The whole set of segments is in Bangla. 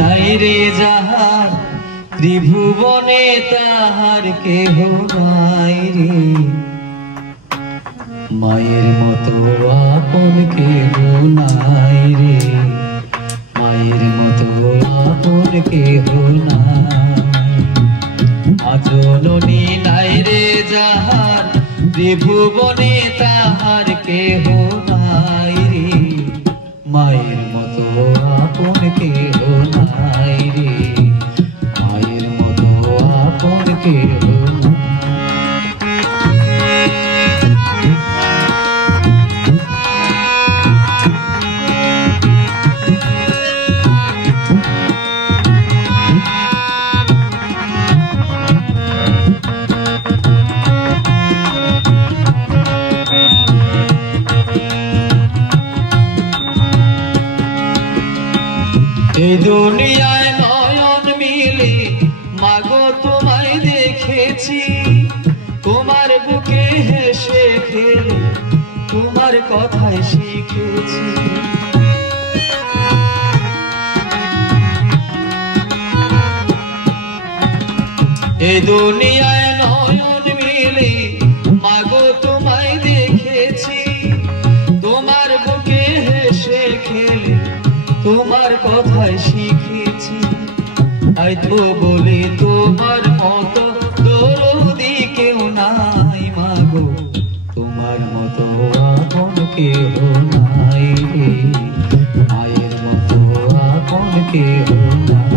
নাই রে যাহার ত্রিভুবনে তাহার কেহ নাই রে মায়ের মতো আপন কেহ নাই রে মায়ের মতো আপন কেহ নাই আজননী নাই রে যাহার ত্রিভুবনে তাহার কেহ নাই রে মায়ের মতো আপন কেহ নাই রে মায়ের মতো আপন কেহ এই দুনিয়ায় নয়ন মিলে মাগো তোমায় দেখেছি তোমার বুকে হেসে খেলে তোমার কথায় শিখেছি এই দুনিয়ায় নয়ন মিলে মাগো তোমায় দেখেছি তোমার বুকে হেসে খেলে তোমার কথায় শিখেছি তাই তো বলি তোমার মতো দরদি কেউ নাই মাগো তোমার মতো আপন কেউ নাই রে মায়ের মতো আপন কেউ নাই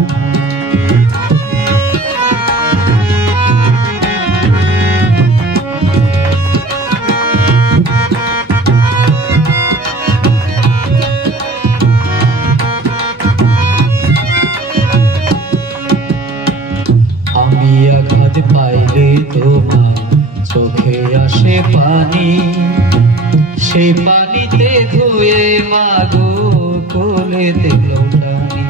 আঘাত পাইলে তোমার চোখে আসে পানি সেই পানিতে ধুয়ে মাগো কোলেতে লৌটানি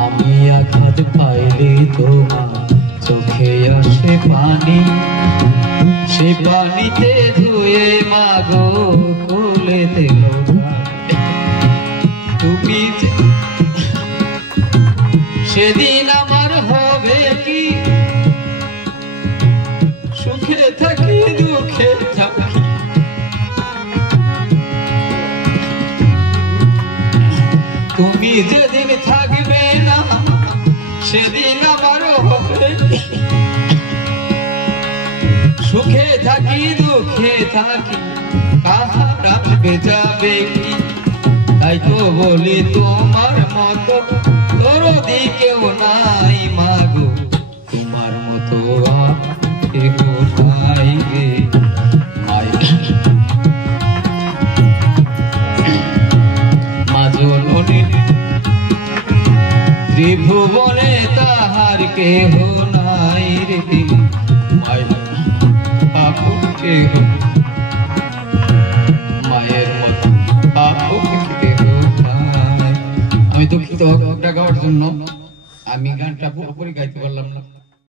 আমি আঘাত পাইলে তোমার চোখে আসে পানি সেই পানিতে ধুয়ে মাগো কোলেতে লৌটানি তুমি সেদিন আমার হবে কি সুখে থাকি দুঃখে থাকি তুমি যেদিন থাকবে না সেদিন আমার হবে সুখে থাকি দুঃখে থাকি কাহার আসবে যাবে কি তাই তো বলি তোমার মতো দরদি কেউ নাই মাগো তোমার মতো কেউ নাই রে মাজননী ত্রিভুবনে তাহার কেহ নাই রে মায়ের আপন কেহ মায়ের মতো আপন আমি দুঃখিত গাওয়ার জন্য আমি গানটা পুরোপুরি গাইতে পারলাম না।